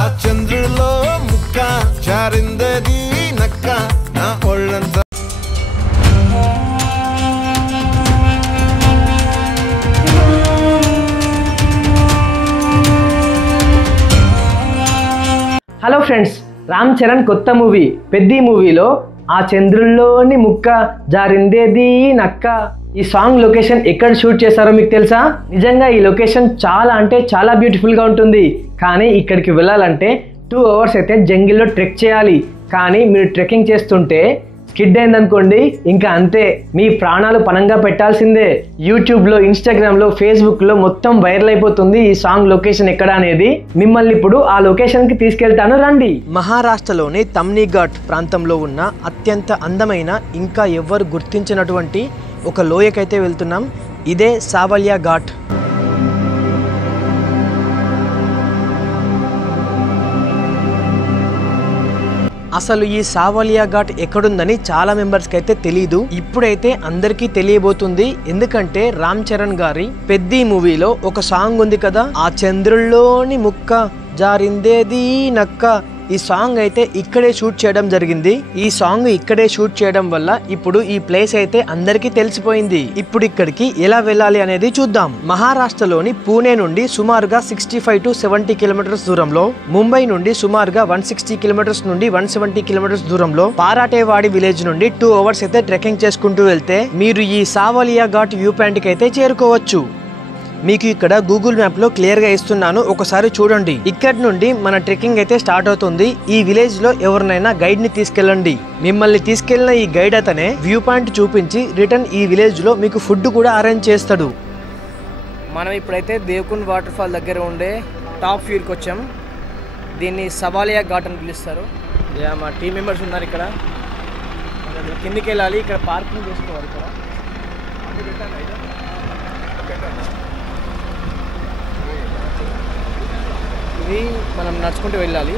ఆ చంద్రులో ముక్క జారిందది నక్క నా ఒళ్ళంతా. హలో ఫ్రెండ్స్, రామ్ చరణ్ కొత్త మూవీ పెద్ది మూవీలో ఆ చంద్రుల్లోని ముక్క జారిందేది నక్క ఈ సాంగ్ లొకేషన్ ఎక్కడ షూట్ చేశారో మీకు తెలుసా? నిజంగా ఈ లొకేషన్ చాలా అంటే చాలా బ్యూటిఫుల్గా ఉంటుంది. కానీ ఇక్కడికి వెళ్ళాలంటే 2 hours అయితే జంగిల్లో ట్రెక్ చేయాలి. కానీ మీరు ట్రెక్కింగ్ చేస్తుంటే స్కిడ్ అయిందనుకోండి, ఇంకా అంతే, మీ ప్రాణాలు పణంగా పెట్టాల్సిందే. యూట్యూబ్లో, ఇన్స్టాగ్రామ్లో, ఫేస్బుక్లో మొత్తం వైరల్ అయిపోతుంది ఈ సాంగ్ లొకేషన్ ఎక్కడ అనేది. మిమ్మల్ని ఇప్పుడు ఆ లొకేషన్కి తీసుకెళ్తాను, రండి. మహారాష్ట్రలోని తమ్నీ ఘాట్ ప్రాంతంలో ఉన్న అత్యంత అందమైన, ఇంకా ఎవ్వరు గుర్తించినటువంటి ఒక లోయకైతే వెళ్తున్నాం. ఇదే సావలియా ఘాట్. అసలు ఈ సావలియా ఘాట్ ఎక్కడుందని చాలా మెంబర్స్కి అయితే తెలీదు. ఇప్పుడైతే అందరికీ తెలియబోతుంది. ఎందుకంటే రామ్ చరణ్ గారి పెద్ది మూవీలో ఒక సాంగ్ ఉంది కదా, ఆ చంద్రుల్లోని ముక్క జారిందేది నక్క. ఈ సాంగ్ అయితే ఇక్కడే షూట్ చేయడం జరిగింది. ఈ సాంగ్ ఇక్కడే షూట్ చేయడం వల్ల ఇప్పుడు ఈ ప్లేస్ అయితే అందరికీ తెలిసిపోయింది. ఇప్పుడు ఇక్కడికి ఎలా వెళ్ళాలి అనేది చూద్దాం. మహారాష్ట్రలోని పూణే నుండి సుమారుగా 65 to 70 కిలోమీటర్స్ దూరంలో, ముంబై నుండి సుమారుగా 160 కిలోమీటర్స్ నుండి 170 కిలోమీటర్స్ దూరంలో, పారాటేవాడి విలేజ్ నుండి 2 hours అయితే ట్రెక్కింగ్ చేసుకుంటూ వెళ్తే మీరు ఈ సావలియా ఘాట్ వ్యూ పాయింట్ కి అయితే చేరుకోవచ్చు. మీకు ఇక్కడ గూగుల్ మ్యాప్ లో క్లియర్ గా ఇస్తున్నాను, ఒకసారి చూడండి. ఇక్కడ నుండి మన ట్రెక్కింగ్ అయితే స్టార్ట్ అవుతుంది. ఈ విలేజ్ లో ఎవరినైనా గైడ్ ని తీసుకెళ్ళండి. మిమ్మల్ని తీసుకెళ్లిన ఈ గైడ్ అతనే వ్యూ పాయింట్ చూపించి రిటర్న్ ఈ విలేజ్ లో మీకు ఫుడ్ కూడా అరేంజ్ చేస్తాడు. మనం ఇప్పుడైతే దేవకుండ్ వాటర్ ఫాల్ దగ్గర ఉండే టాప్ వ్యూకి వచ్చాం. దీన్ని సవాలియా ఘాట్ అని పిలుస్తారు. మా టీం మెంబర్స్ ఉన్నారు ఇక్కడ. కిందికి వెళ్ళాలి, ఇక్కడ పార్కింగ్ చేసుకోవాలి. ఇక్కడ ఇది మనం నడుచుకుంటూ వెళ్ళాలి.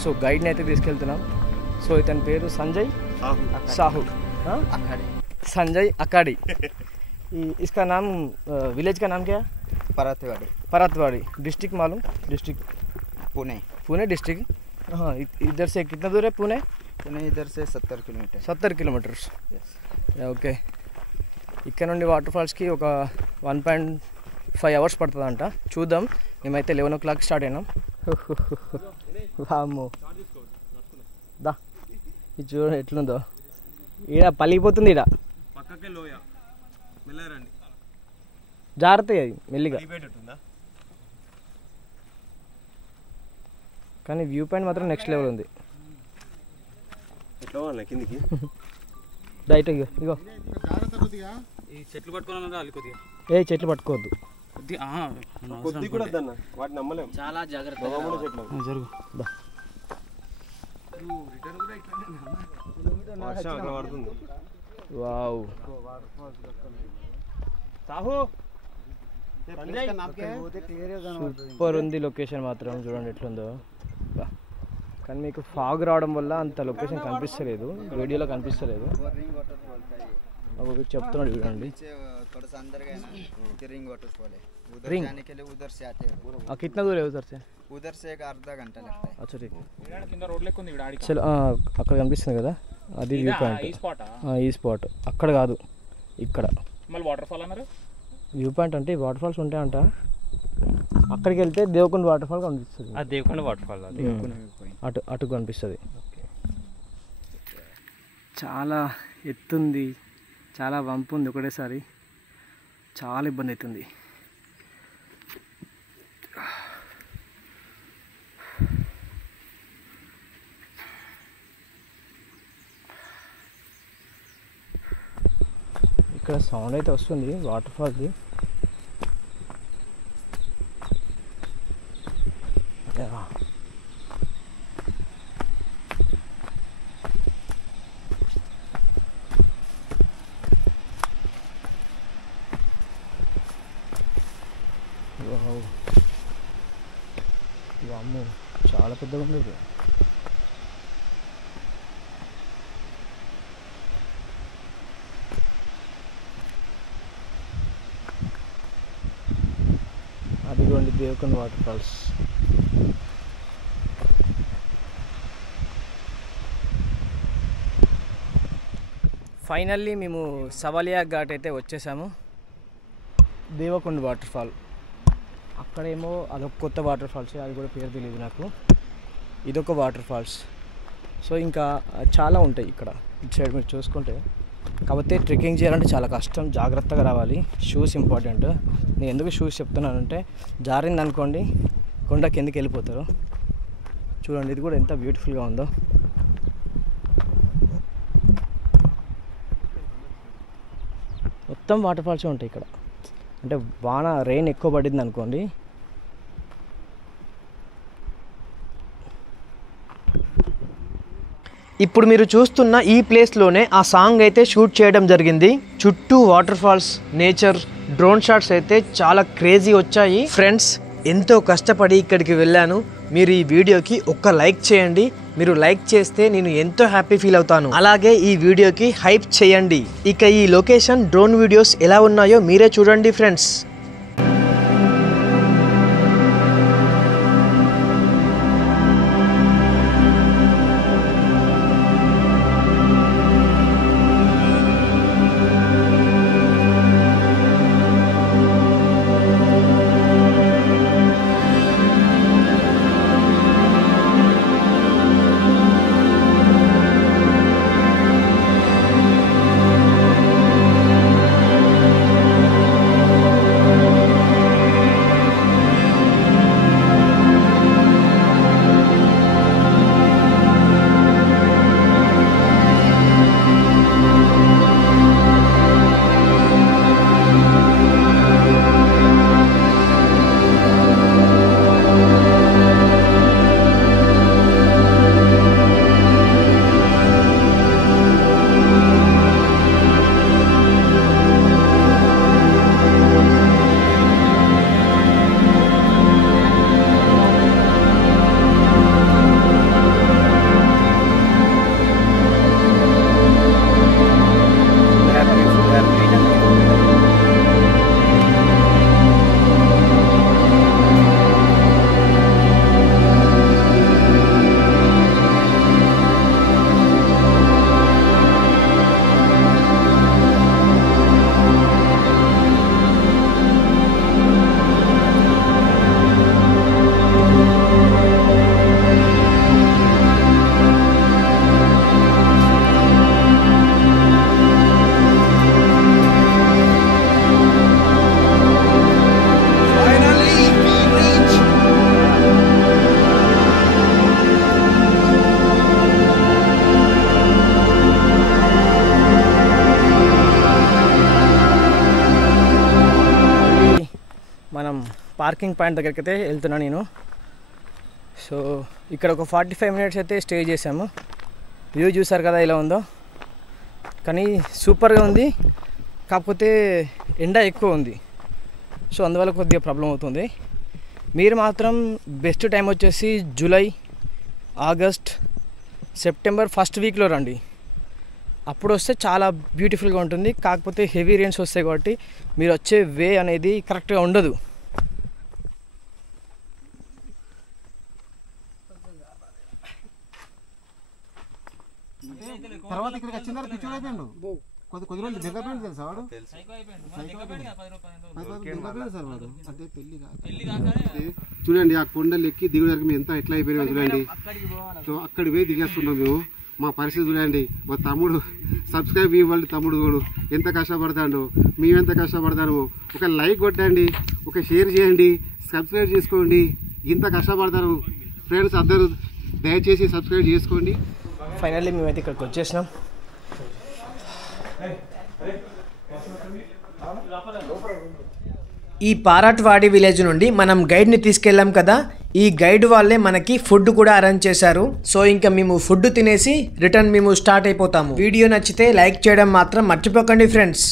సో గైడ్ని అయితే తీసుకెళ్తున్నాం. సో ఇతని పేరు సంజయ్ సాహు, संजय अकाड़ी। इसका नाम विलेज का नाम क्या है? परतवाड़ी। परतवाड़ी डिस्ट्रिक्ट मालूम? डिस्ट्रिक्ट पुणे। पुणे डिस्ट्रिक्ट। हाँ, इधर से कितना दूर है पुणे? पुणे इधर से 70 किलोमीटर। 70 किलोमीटर्स। ఓకే, ఇక్కడ నుండి వాటర్ ఫాల్స్కి ఒక 1.5 hours పడుతుందంట. చూద్దాం. మేమైతే 11 o'clock స్టార్ట్ అయినాం. వామ్మో, దా ఇది చూడండి ఎట్లుందో. ఈడ పలిగిపోతుంది. ఈడ జాగ్రత్త, అది మెల్లిగా. కానీ వ్యూ పాయింట్ మాత్రం నెక్స్ట్ లెవెల్ ఉంది. డైట్ ఇగో చెట్లు పట్టుకోవద్దు. ఏ చెట్లు పట్టుకోవద్దు, చాలా జాగ్రత్త. జరుగు. వావ్, సూపర్ ఉంది లొకేషన్ మాత్రం. చూడండి ఎట్లుందో. కానీ మీకు ఫాగ్ రావడం వల్ల అంత లొకేషన్ కనిపిస్తలేదు, వీడియోలో కనిపిస్తలేదు. చెప్తున్నాడు చూడండి. रिंग जाने के लिए उधर से आते हैं। कितना दूर है उधर से? उधर से एक आधा घंटा लगता है। अच्छा ठीक है. చలో అక్కడ కనిపిస్తుంది కదా, అది వ్యూ పాయింట్. ఈ స్పాట్ అక్కడ కాదు, ఇక్కడ. మళ్ళీ వాటర్ ఫాల్ అన్నారు. వ్యూ పాయింట్ అంటే వాటర్ ఫాల్స్ ఉంటాయంట. అక్కడికి వెళ్తే దేవకొండ వాటర్ ఫాల్ కనిపిస్తుంది. దేవకొండ వాటర్ ఫాల్ అటు అటు కనిపిస్తుంది. చాలా ఎత్తుంది, చాలా వంపు ఉంది ఒకటేసారి. చాలా ఇబ్బంది అవుతుంది. ఇక్కడ సౌండ్ అయితే వస్తుంది వాటర్ ఫాల్ది. వామ్మో, చాలా పెద్దగా ఉంది. అదిగోండి దేవకొండ వాటర్ ఫాల్స్. ఫైనల్లీ మేము సవాలియా ఘాట్ అయితే వచ్చేసాము. దేవకొండ వాటర్ ఫాల్, అక్కడేమో అదొక కొత్త వాటర్ ఫాల్స్, అది కూడా పేరు తెలియదు నాకు. ఇదొక వాటర్ ఫాల్స్. సో ఇంకా చాలా ఉంటాయి ఇక్కడ ఇటు సైడ్ మీరు చూసుకుంటే. కాకపోతే ట్రెక్కింగ్ చేయాలంటే చాలా కష్టం, జాగ్రత్తగా రావాలి. Shoes important. నేను ఎందుకు షూస్ చెప్తున్నానంటే జారింది అనుకోండి కొండ కిందకి వెళ్ళిపోతారు. చూడండి ఇది కూడా ఎంత బ్యూటిఫుల్గా ఉందో. మొత్తం వాటర్ ఫాల్స్ ఉంటాయి ఇక్కడ. అంటే వాన రెయిన్ ఎక్కువ పడింది అనుకోండి, ఇప్పుడు మీరు చూస్తున్న ఈ ప్లేస్లోనే ఆ సాంగ్ అయితే షూట్ చేయడం జరిగింది. చుట్టూ waterfalls, nature, drone shots అయితే చాలా క్రేజీ వచ్చాయి. ఫ్రెండ్స్, ఎంతో కష్టపడి ఇక్కడికి వెళ్ళాను. మీరు ఈ వీడియోకి ఒక్క లైక్ చేయండి. మీరు లైక్ చేస్తే నేను ఎంతో హ్యాపీ ఫీల్ అవుతాను. అలాగే ఈ వీడియోకి హైప్ చేయండి. ఇక ఈ లొకేషన్, డ్రోన్ వీడియోస్ ఎలా ఉన్నాయో మీరే చూడండి ఫ్రెండ్స్. మనం పార్కింగ్ పాయింట్ దగ్గరికి అయితే వెళ్తున్నాను నేను. సో ఇక్కడ ఒక 45 మినిట్స్ అయితే స్టే చేసాము. వ్యూ చూసారు కదా ఎలా ఉందో. కానీ సూపర్గా ఉంది. కాకపోతే ఎండ ఎక్కువ ఉంది. సో అందువల్ల కొద్దిగా ప్రాబ్లం అవుతుంది. మీరు మాత్రం బెస్ట్ టైం వచ్చేసి జూలై, ఆగస్ట్, సెప్టెంబర్ ఫస్ట్ వీక్లో రండి. అప్పుడు వస్తే చాలా బ్యూటిఫుల్గా ఉంటుంది. కాకపోతే హెవీ రెయిన్స్ వస్తాయి కాబట్టి మీరు వచ్చే వే అనేది కరెక్ట్గా ఉండదు. తర్వాత ఇక్కడికి వచ్చిన తర్వాత పిచ్చోడు అయిపోయాడు. కొద్ది రోజులు దగ్గర పోయింది తెలుసా వాడు. సార్ వాడు అంటే పెళ్లి చూడండి. ఆ కొండలు ఎక్కి దిగుదరికి మేము ఎంత ఎట్లా అయిపోయినా చూడండి. సో అక్కడికి పోయి దిగేస్తున్నాం మేము. మా పరిస్థితి చూడండి. మా తమ్ముడు సబ్స్క్రైబ్ ఇవ్వండి. తమ్ముడు కూడా ఎంత కష్టపడతాడు, మేమెంత కష్టపడతాము. ఒక లైక్ కొట్టండి, ఒక షేర్ చేయండి, సబ్స్క్రైబ్ చేసుకోండి. ఇంత కష్టపడతారు ఫ్రెండ్స్, అందరూ దయచేసి సబ్స్క్రైబ్ చేసుకోండి. ఫైనల్లీ మేమైతే ఇక్కడికి వచ్చేసినాం. ఈ పారాట్వాడి విలేజ్ నుండి మనం గైడ్ని తీసుకెళ్ళాం కదా. ఈ గైడ్ వాళ్ళే మనకి ఫుడ్ కూడా అరేంజ్ చేశారు. సో ఇంకా మేము ఫుడ్ తినేసి రిటర్న్ మేము స్టార్ట్ అయిపోతాము. వీడియో నచ్చితే లైక్ చేయడం మాత్రం మర్చిపోకండి ఫ్రెండ్స్.